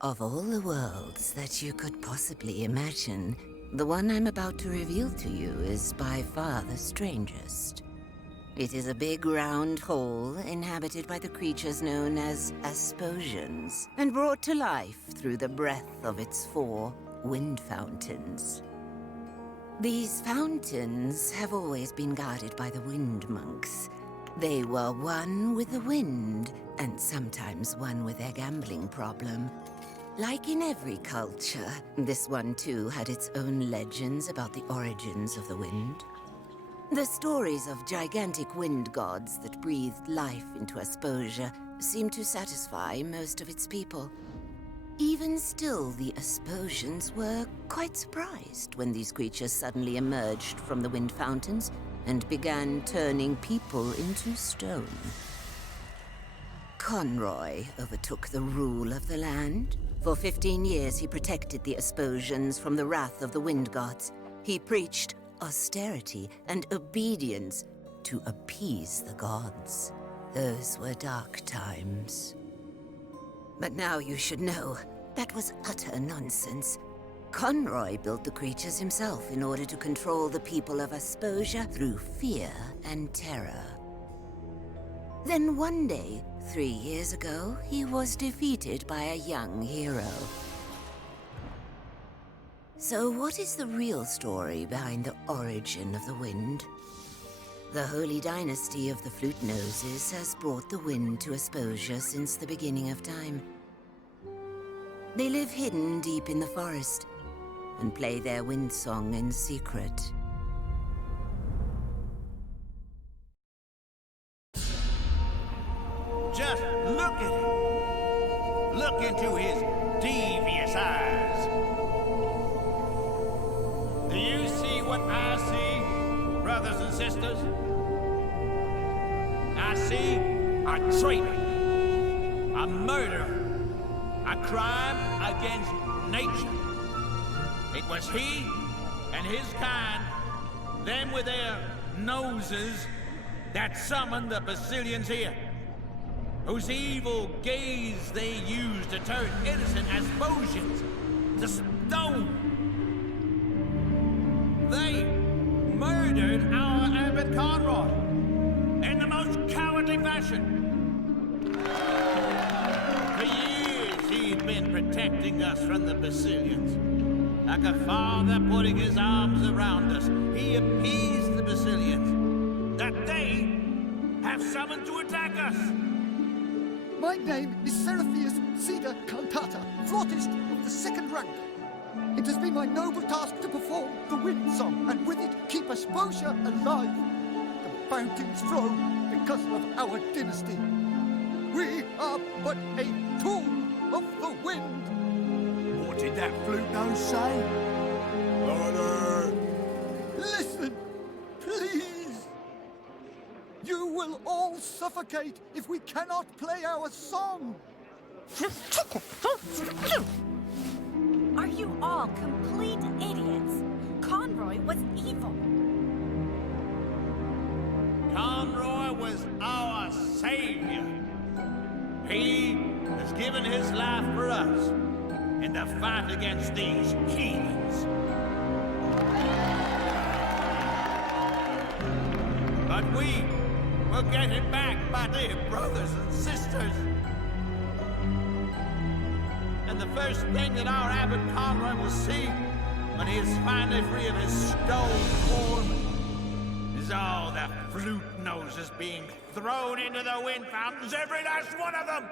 Of all the worlds that you could possibly imagine, the one I'm about to reveal to you is by far the strangest. It is a big round hole inhabited by the creatures known as Asposians, and brought to life through the breath of its 4 wind fountains. These fountains have always been guarded by the wind monks. They were one with the wind, and sometimes one with their gambling problem. Like in every culture, this one too had its own legends about the origins of the wind. The stories of gigantic wind gods that breathed life into Asposia seemed to satisfy most of its people. Even still, the Asposians were quite surprised when these creatures suddenly emerged from the wind fountains and began turning people into stone. Conroy overtook the rule of the land. For 15 years, he protected the Asposians from the wrath of the wind gods. He preached austerity and obedience to appease the gods. Those were dark times. But now you should know, that was utter nonsense. Conroy built the creatures himself in order to control the people of Asposia through fear and terror. Then one day, 3 years ago, he was defeated by a young hero. So what is the real story behind the origin of the wind? The holy dynasty of the Flute Noses has brought the wind to Asposia since the beginning of time. They live hidden deep in the forest and play their wind song in secret. Just look at him. Look into his devious eyes. Do you see what I see, brothers and sisters? I see a traitor, a murderer, a crime against nature. It was he and his kind, them with their noses, that summoned the Basilians here, whose evil gaze they used to turn innocent Asposians to stone. They murdered our Abbot Conroy in the most cowardly fashion. For years he'd been protecting us from the Basilians. Like a father putting his arms around us, he appeased the Basilians that they have summoned to attack us. My name is Seraphius Cedar Cantata, flautist of the 2nd rank. It has been my noble task to perform the wind song, and with it keep Asposia alive. The fountains flow because of our dynasty. We are but a tool of the wind. What did that flute nose say? Order! Listen, please. You will all suffocate if we cannot play our song. Are you all complete idiots? Conroy was evil. Conroy was our savior. He has given his life for us in the fight against these heathens. But we will get it back, my dear brothers and sisters. And the first thing that our Abbot Conroy will see when he is finally free of his stone form is all the flute noses being thrown into the wind fountains, every last one of them!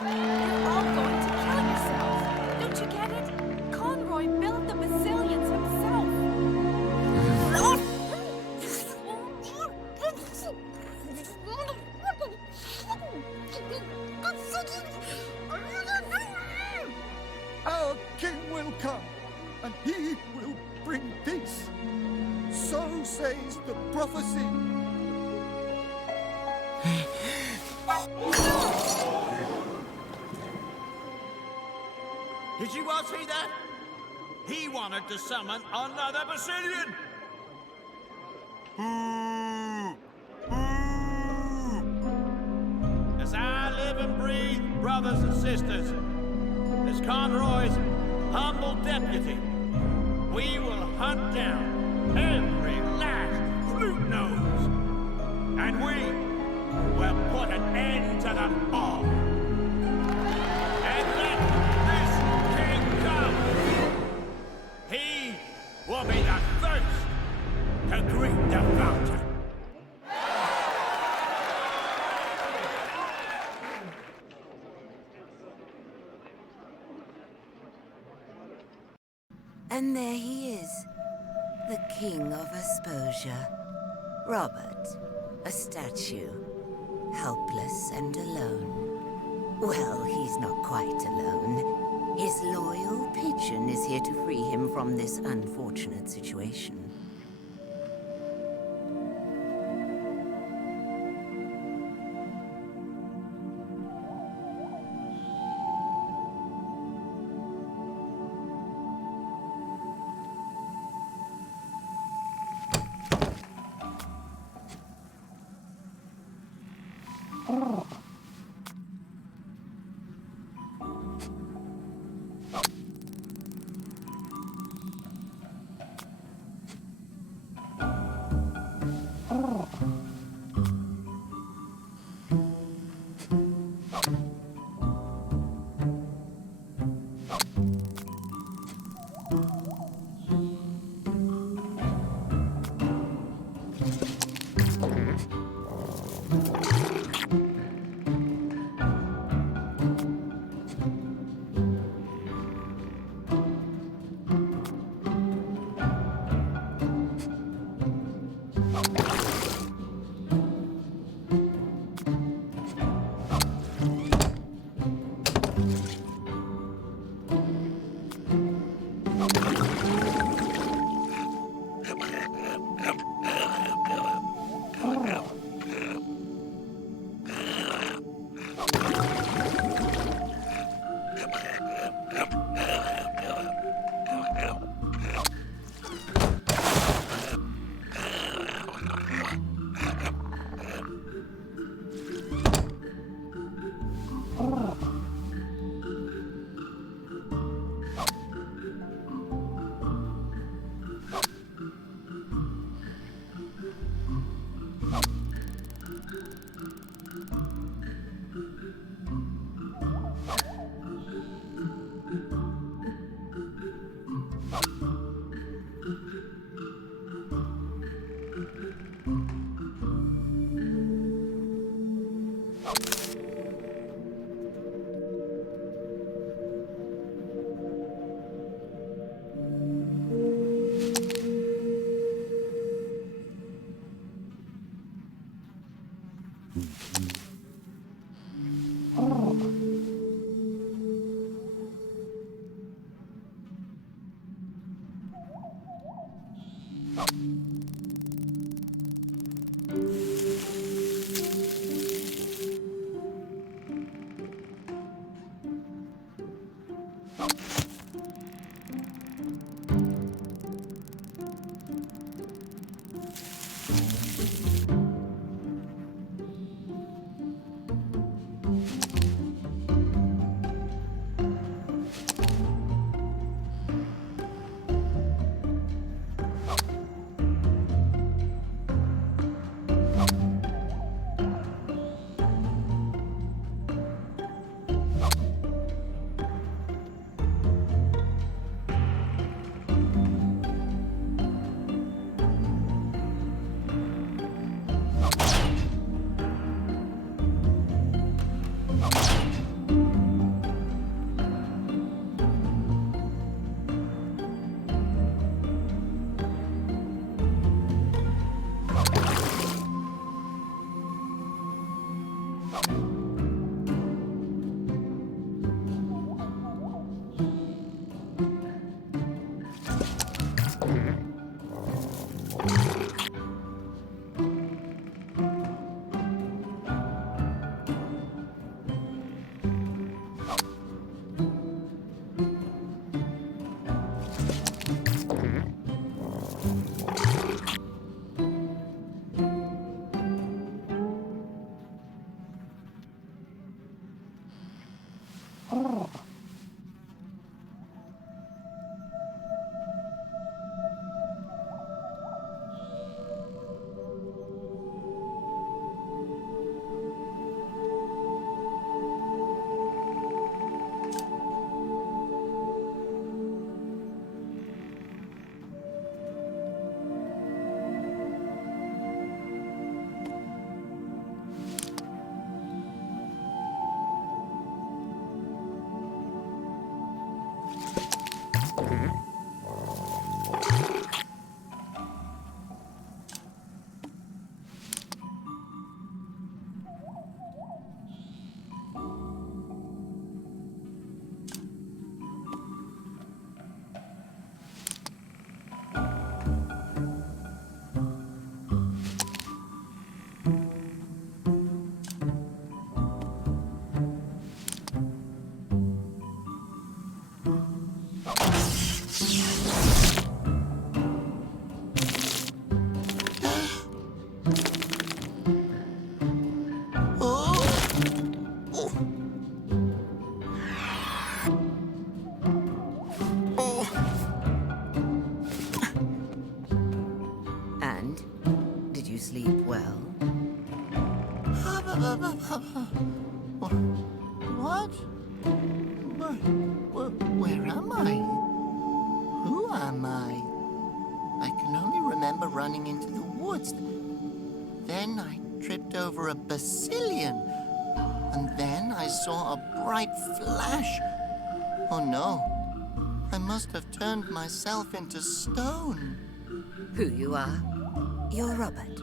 You're all going to kill yourselves. Don't you get it? Conroy built the Basilians himself. Our king will come, and he will bring peace. So says the prophecy. Did you all see that? He wanted to summon another Basilian! As I live and breathe, brothers and sisters, as Conroy's humble deputy, we will hunt down every last flute nose, and we will put an end to them all. And let this king come. He will be the first to greet the fountain. And there he is, the king of Asposia. Robert, a statue, helpless and alone. Well, he's not quite alone. His loyal pigeon is here to free him from this unfortunate situation. sleep well? What? Where am I? Who am I? I can only remember running into the woods. Then I tripped over a basilion. And then I saw a bright flash. Oh no. I must have turned myself into stone. Who you are? You're Robert.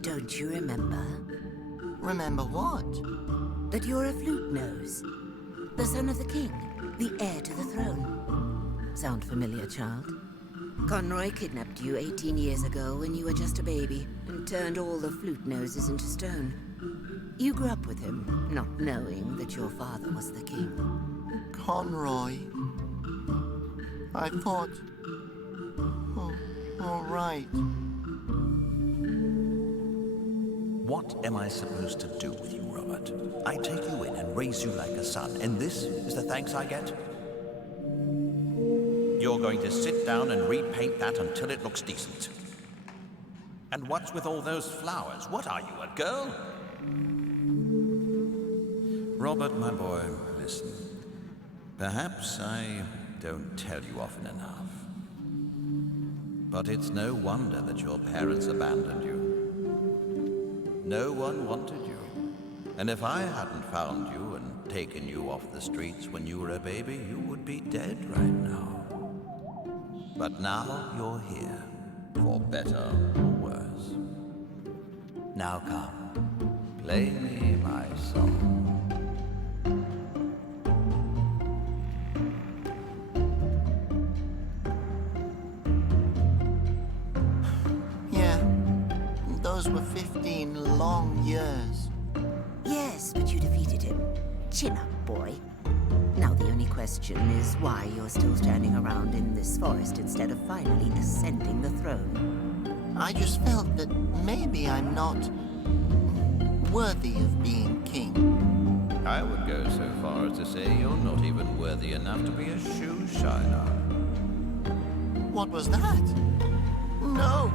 Don't you remember? Remember what? That you're a flute nose. The son of the king. The heir to the throne. Sound familiar, child? Conroy kidnapped you 18 years ago when you were just a baby and turned all the flute noses into stone. You grew up with him, not knowing that your father was the king. Conroy. I thought... Oh, all right. What am I supposed to do with you, Robert? I take you in and raise you like a son, and this is the thanks I get? You're going to sit down and repaint that until it looks decent. And what's with all those flowers? What are you, a girl? Robert, my boy, listen. Perhaps I don't tell you often enough. But it's no wonder that your parents abandoned you. No one wanted you. And if I hadn't found you and taken you off the streets when you were a baby, you would be dead right now. But now you're here, for better or worse. Now come, play me my song. Yeah, those were 15 long years. Yes, but you defeated him. Chin up, boy. Now the only question is why you're still standing around in this forest instead of finally ascending the throne. I just felt that maybe I'm not worthy of being king. I would go so far as to say you're not even worthy enough to be a shoe shiner. What was that? No!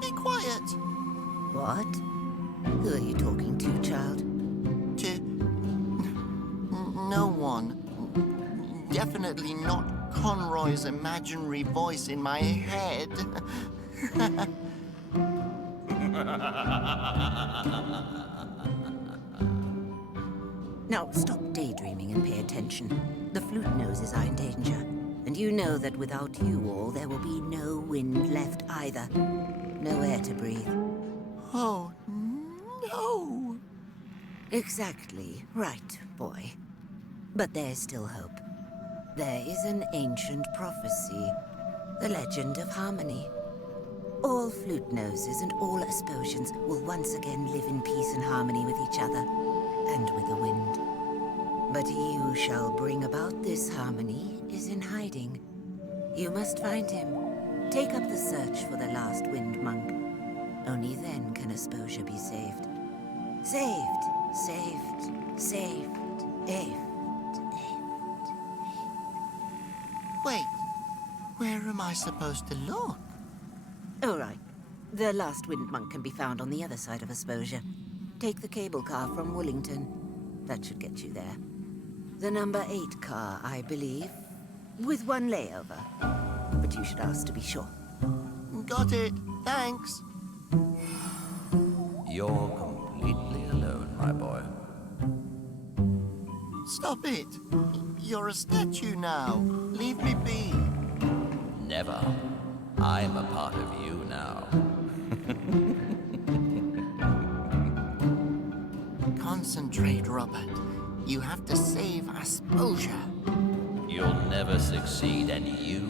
Be quiet! What? Who are you talking to, child? No one. Definitely not Conroy's imaginary voice in my head. Now, stop daydreaming and pay attention. The flute noses are in danger. And you know that without you all, there will be no wind left either. No air to breathe. Oh, no! Exactly right, boy. But there's still hope. There is an ancient prophecy, the legend of harmony. All flute noses and all Asposians will once again live in peace and harmony with each other, and with the wind. But he who shall bring about this harmony is in hiding. You must find him. Take up the search for the last wind monk. Only then can Asposia be saved. Saved, saved, saved, saved. Wait, where am I supposed to look? All right. The last wind monk can be found on the other side of Asposia. Take the cable car from Woolington. That should get you there. The number 8 car, I believe, with one layover. But you should ask to be sure. Got it, thanks. You're completely alone, my boy. Stop it. You're a statue now. Leave me be. Never. I'm a part of you now. Concentrate, Robert. You have to save Asposia. You'll never succeed, and you